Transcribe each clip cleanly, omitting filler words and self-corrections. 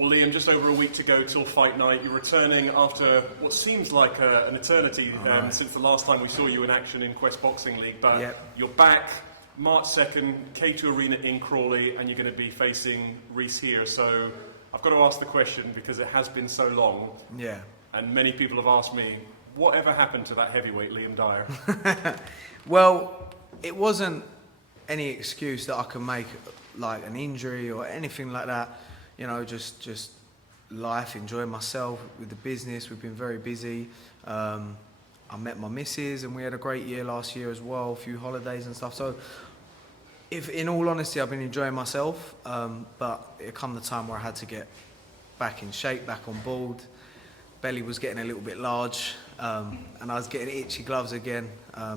Well, Liam, just over a week to go till fight night. You're returning after what seems like an eternity since the last time we saw you in action in Quest Boxing League. But you're back March 2nd, K2 Arena in Crawley, and you're going to be facing Reece Heer. So I've got to ask the question because it has been so long. Yeah. And many people have asked me, whatever happened to that heavyweight Liam Dyer? Well, it wasn't any excuse that I can make, like an injury or anything like that. You know, just life, enjoying myself with the business. We've been very busy. I met my missus and we had a great year last year as well, a few holidays and stuff. So, if in all honesty, I've been enjoying myself, but it come the time where I had to get back in shape, back on board. Belly was getting a little bit large, and I was getting itchy gloves again.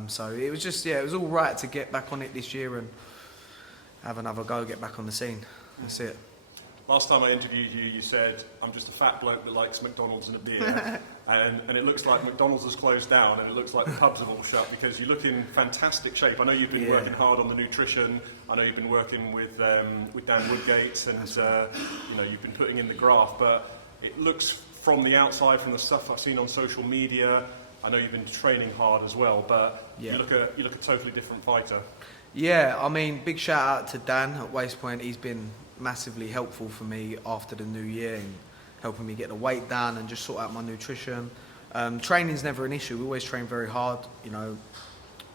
So it was just, it was all right to get back on it this year and have another go, get back on the scene. That's it. Last time I interviewed you, you said, I'm just a fat bloke that likes McDonald's and a beer. and it looks like McDonald's has closed down and it looks like the pubs have all shut because you look in fantastic shape. I know you've been working hard on the nutrition. I know you've been working with Dan Woodgate and you know, you've been putting in the graft. But it looks from the outside, from the stuff I've seen on social media, I know you've been training hard as well, but you look a totally different fighter. Yeah, I mean, big shout out to Dan at Waste Point. He's been massively helpful for me after the new year in helping me get the weight down and just sort out my nutrition. Training's never an issue. We always train very hard. You know,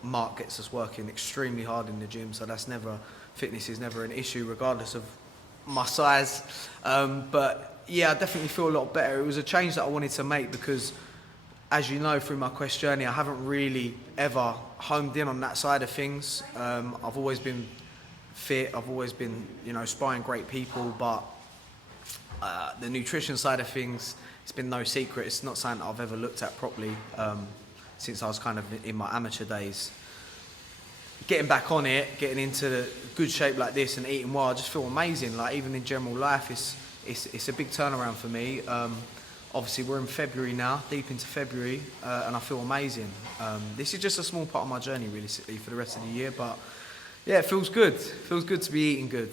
Mark gets us working extremely hard in the gym, so fitness is never an issue regardless of my size. But yeah, I definitely feel a lot better. It was a change that I wanted to make because, as you know, through my Quest journey, I haven't really ever homed in on that side of things. I've always been fit, I've always been, you know, sparring great people, but the nutrition side of things, it's been no secret. It's not something that I've ever looked at properly since I was kind of in my amateur days. Getting back on it, getting into good shape like this and eating well, I just feel amazing. Like, even in general life, it's a big turnaround for me. Obviously, we're in February now, deep into February, and I feel amazing. This is just a small part of my journey, realistically, for the rest of the year, but yeah, it feels good. It feels good to be eating good.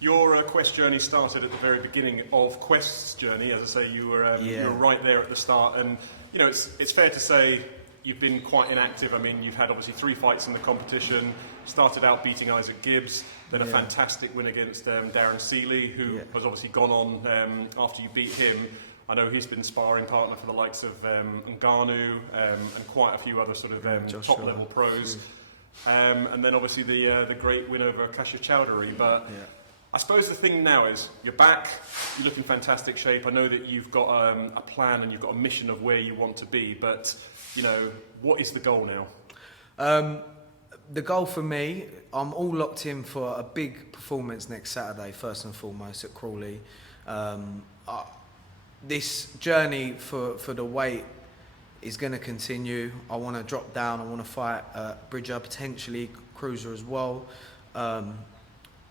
Your Quest journey started at the very beginning of Quest's journey. As I say, you were right there at the start, and you know, it's fair to say you've been quite inactive. I mean, you've had obviously 3 fights in the competition. Started out beating Isaac Gibbs, then a fantastic win against Darren Seeley, who has obviously gone on after you beat him. I know he's been sparring partner for the likes of Ngannou and quite a few other sort of top-level pros. And then obviously the great win over Kashif Chowdhury. But I suppose the thing now is you're back, you look in fantastic shape. I know that you've got a plan and you've got a mission of where you want to be, but you know, what is the goal now? The goal for me, I'm all locked in for a big performance next Saturday, first and foremost, at Crawley. This journey for the weight is going to continue. I want to drop down. I want to fight Bridger, potentially Cruiser as well.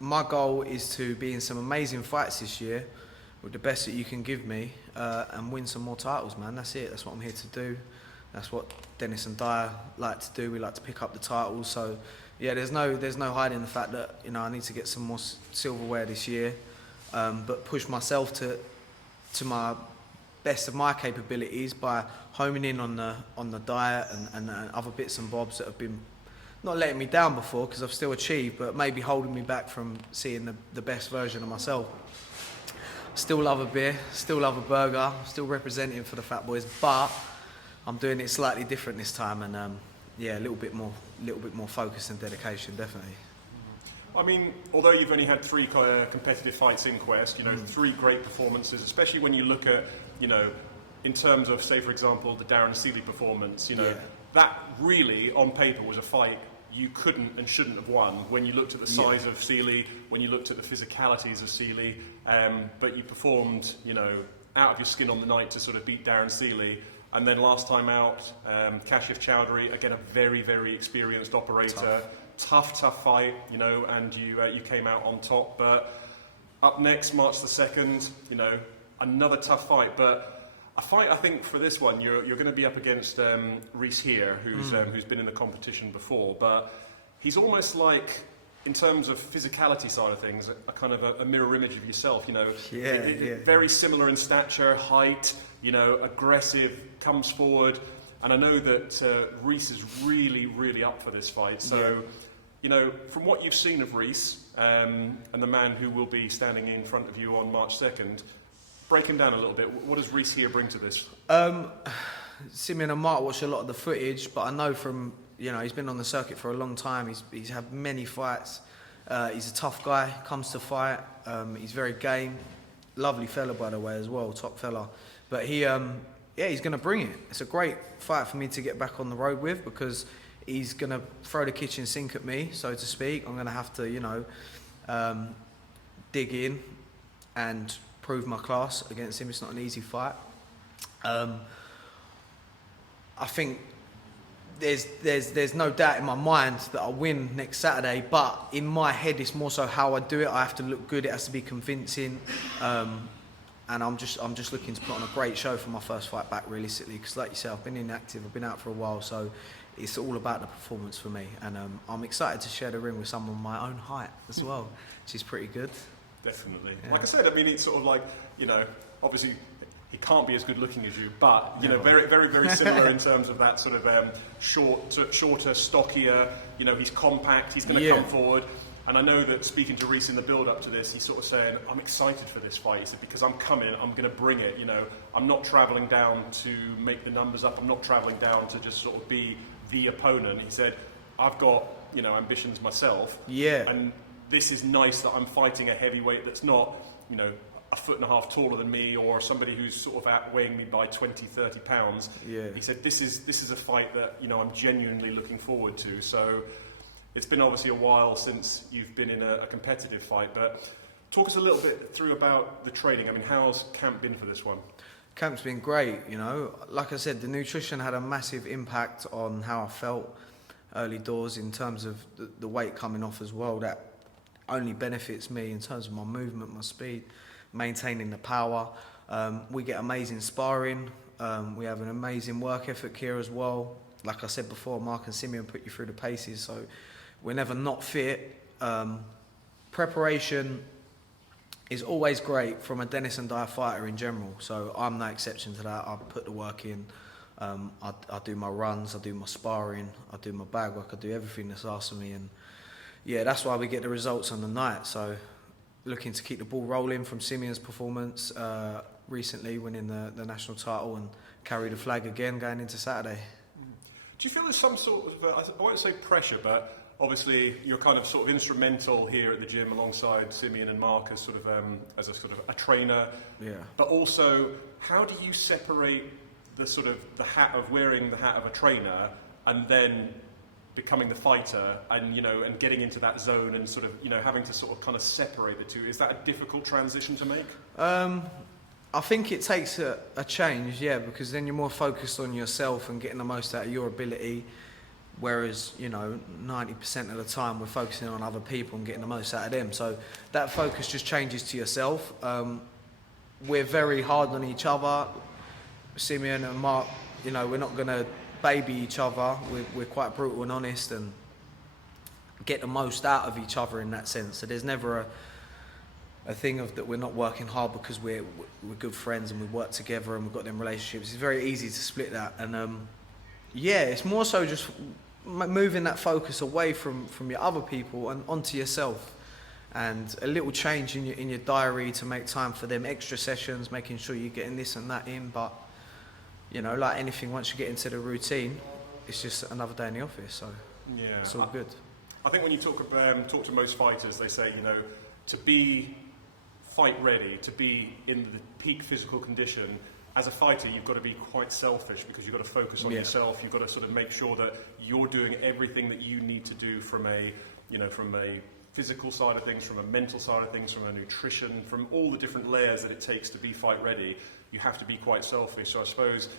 My goal is to be in some amazing fights this year with the best that you can give me and win some more titles, man. That's it. That's what I'm here to do. That's what Dennis and Dyer like to do. We like to pick up the titles. So, yeah, there's no hiding the fact that, you know, I need to get some more silverware this year, but push myself to my best of my capabilities by homing in on the diet and other bits and bobs that have been not letting me down before, because I've still achieved, but maybe holding me back from seeing the best version of myself. Still love a beer, still love a burger, still representing for the Fat Boys, but I'm doing it slightly different this time, and a little bit more focus and dedication, definitely. I mean, although you've only had 3 competitive fights in Quest, you know, 3 great performances, especially when you look at, you know, in terms of, say, for example, the Darren Seeley performance, you know, that really, on paper, was a fight you couldn't and shouldn't have won when you looked at the size of Seeley, when you looked at the physicalities of Seeley, but you performed, you know, out of your skin on the night to sort of beat Darren Seeley. And then last time out, Kashif Chowdhury, again, a very, very experienced operator. Tough fight, you know, and you came out on top. But up next, March the 2nd, you know, another tough fight. But a fight, I think, for this one, you're going to be up against Reece Heer, who's been in the competition before. But he's almost like in terms of physicality side of things, a kind of a mirror image of yourself. You know, very similar in stature, height. You know, aggressive, comes forward, and I know that Reece is really, really up for this fight. So, you know, from what you've seen of Reece and the man who will be standing in front of you on March 2nd, break him down a little bit. What does Reece Heer bring to this? Simeon and Mark watch a lot of the footage, but I know from, you know, he's been on the circuit for a long time. He's had many fights. He's a tough guy, comes to fight. He's very game. Lovely fella, by the way, as well, top fella. But he's going to bring it. It's a great fight for me to get back on the road with, because he's going to throw the kitchen sink at me, so to speak. I'm going to have to, you know, dig in and prove my class against him. It's not an easy fight. I think there's no doubt in my mind that I'll win next Saturday, but in my head it's more so how I do it. I have to look good, it has to be convincing, and I'm just looking to put on a great show for my first fight back, realistically, because like you say, I've been inactive, I've been out for a while, so it's all about the performance for me, and I'm excited to share the ring with someone my own height as well, which is pretty good. Definitely. Yeah. Like I said, I mean, it's sort of like, you know, obviously he can't be as good looking as you, but you know, very, very, very similar in terms of that sort of shorter, stockier. You know, he's compact. He's going to come forward. And I know that speaking to Reece in the build-up to this, he's sort of saying, "I'm excited for this fight." He said, "Because I'm coming, I'm going to bring it. You know, I'm not travelling down to make the numbers up. I'm not travelling down to just sort of be the opponent." He said, "I've got, you know, ambitions myself. And this is nice that I'm fighting a heavyweight that's not, you know, a foot and a half taller than me, or somebody who's sort of outweighing me by 20, 30 pounds. He said, this is a fight that, you know, I'm genuinely looking forward to. So it's been obviously a while since you've been in a competitive fight, but talk us a little bit through about the training. I mean, how's camp been for this one? Camp's been great, you know. Like I said, the nutrition had a massive impact on how I felt early doors in terms of the weight coming off as well. That only benefits me in terms of my movement, my speed, maintaining the power. We get amazing sparring. We have an amazing work ethic here as well. Like I said before, Mark and Simeon put you through the paces, so we're never not fit. Preparation is always great from a Dennis and Dyer fighter in general, so I'm no exception to that. I put the work in. I do my runs, I do my sparring, I do my bag work, I do everything that's asked of me, and yeah, that's why we get the results on the night. So looking to keep the ball rolling from Simeon's performance recently, winning the national title, and carry the flag again going into Saturday. Do you feel there's some sort of, I won't say pressure, but obviously you're kind of sort of instrumental here at the gym alongside Simeon and Mark as sort of as a trainer. But also, how do you separate the sort of the hat of wearing the hat of a trainer and then becoming the fighter, and you know, and getting into that zone, and sort of, you know, having to sort of kind of separate the two? Is that a difficult transition to make? I think it takes a change, because then you're more focused on yourself and getting the most out of your ability, whereas, you know, 90% of the time we're focusing on other people and getting the most out of them. So that focus just changes to yourself. We're very hard on each other. Simeon and Mark, you know, we're not going to baby each other. We're quite brutal and honest and get the most out of each other in that sense. So there's never a thing of that we're not working hard because we're good friends and we work together and we've got them relationships. It's very easy to split that, and it's more so just moving that focus away from your other people and onto yourself, and a little change in your diary to make time for them extra sessions, making sure you're getting this and that in. But you know, like anything, once you get into the routine, it's just another day in the office, so it's all good. I think when you talk to most fighters, they say, you know, to be fight ready, to be in the peak physical condition, as a fighter, you've got to be quite selfish, because you've got to focus on yourself. You've got to sort of make sure that you're doing everything that you need to do from a physical side of things, from a mental side of things, from a nutrition, from all the different layers that it takes to be fight ready. You have to be quite selfish. So I suppose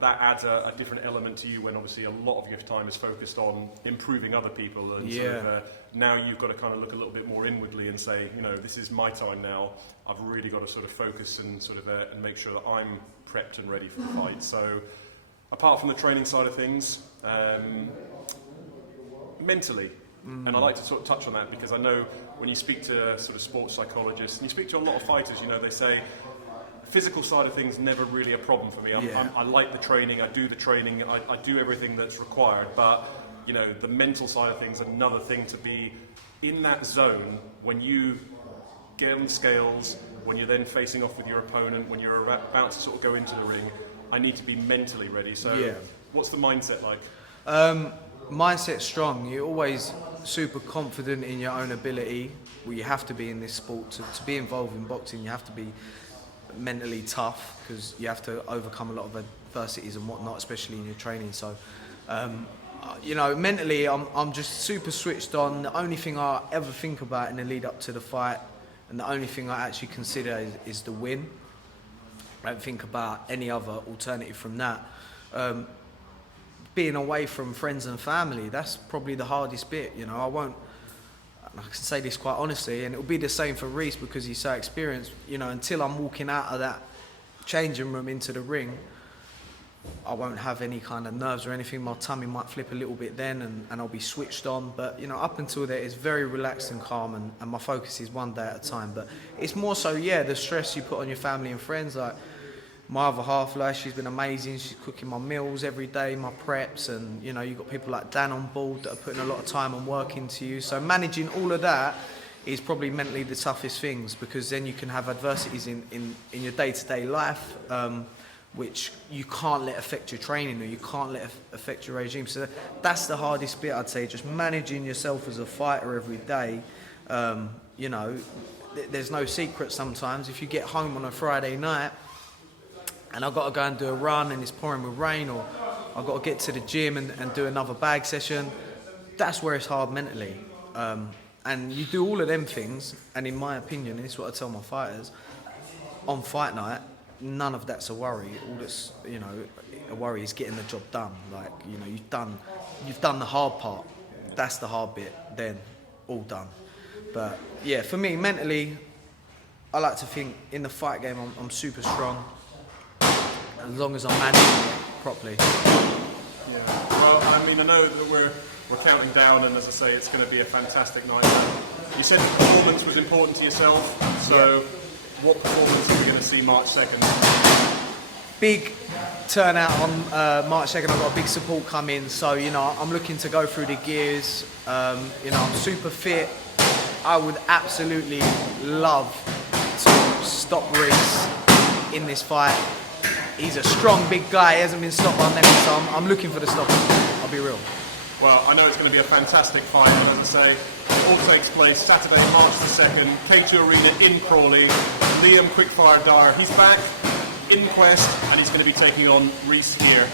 that adds a different element to you, when obviously a lot of your time is focused on improving other people, and sort of, now you've got to kind of look a little bit more inwardly and say, you know, this is my time now. I've really got to sort of focus and sort of and make sure that I'm prepped and ready for the fight. So apart from the training side of things, mentally, And I like to sort of touch on that because I know when you speak to sort of sports psychologists and you speak to a lot of fighters, you know, they say physical side of things never really a problem for me. I like the training, I do the training, I do everything that's required, but you know, the mental side of things, another thing to be in that zone when you get on scales, when you're then facing off with your opponent, when you're about to sort of go into the ring. I need to be mentally ready. So what's the mindset like? Mindset's strong. You're always super confident in your own ability. Well, you have to be in this sport. To be involved in boxing, you have to be mentally tough because you have to overcome a lot of adversities and whatnot, especially in your training. So, you know, mentally, I'm just super switched on. The only thing I ever think about in the lead up to the fight, and the only thing I actually consider is the win. I don't think about any other alternative from that. Being away from friends and family, that's probably the hardest bit. You know, I can say this quite honestly, and it'll be the same for Reece because he's so experienced. You know, until I'm walking out of that changing room into the ring, I won't have any kind of nerves or anything. My tummy might flip a little bit then, and I'll be switched on. But you know, up until there, it's very relaxed and calm, and my focus is one day at a time. But it's more so, the stress you put on your family and friends. Like my other half, like, she's been amazing. She's cooking my meals every day, my preps, and you know, you've got people like Dan on board that are putting a lot of time and work into you. So managing all of that is probably mentally the toughest things, because then you can have adversities in your day-to-day life, which you can't let affect your training, or you can't let affect your regime. So that's the hardest bit, I'd say, just managing yourself as a fighter every day. You know, there's no secret sometimes. If you get home on a Friday night and I've got to go and do a run and it's pouring with rain, or I've got to get to the gym and do another bag session, that's where it's hard mentally. And you do all of them things, and in my opinion, and this is what I tell my fighters, on fight night, none of that's a worry. All that's, you know, a worry is getting the job done. Like, you know, you've done the hard part. That's the hard bit. Then all done. But yeah, for me mentally, I like to think in the fight game I'm super strong, as long as I'm managing it properly. Yeah. Well, I mean, I know that we're counting down, and as I say, it's going to be a fantastic night. You said the performance was important to yourself, so. What performance are we going to see March 2nd? Big turnout on March 2nd. I've got a big support coming, so you know, I'm looking to go through the gears. You know, I'm super fit. I would absolutely love to stop Reece in this fight. He's a strong, big guy. He hasn't been stopped by many, so I'm looking for the stop. I'll be real. Well, I know it's going to be a fantastic fight, and as I say, it all takes place Saturday, March the 2nd, K2 Arena in Crawley. Liam Quick Fire Dyer, he's back in Quest, and he's going to be taking on Reece Heer.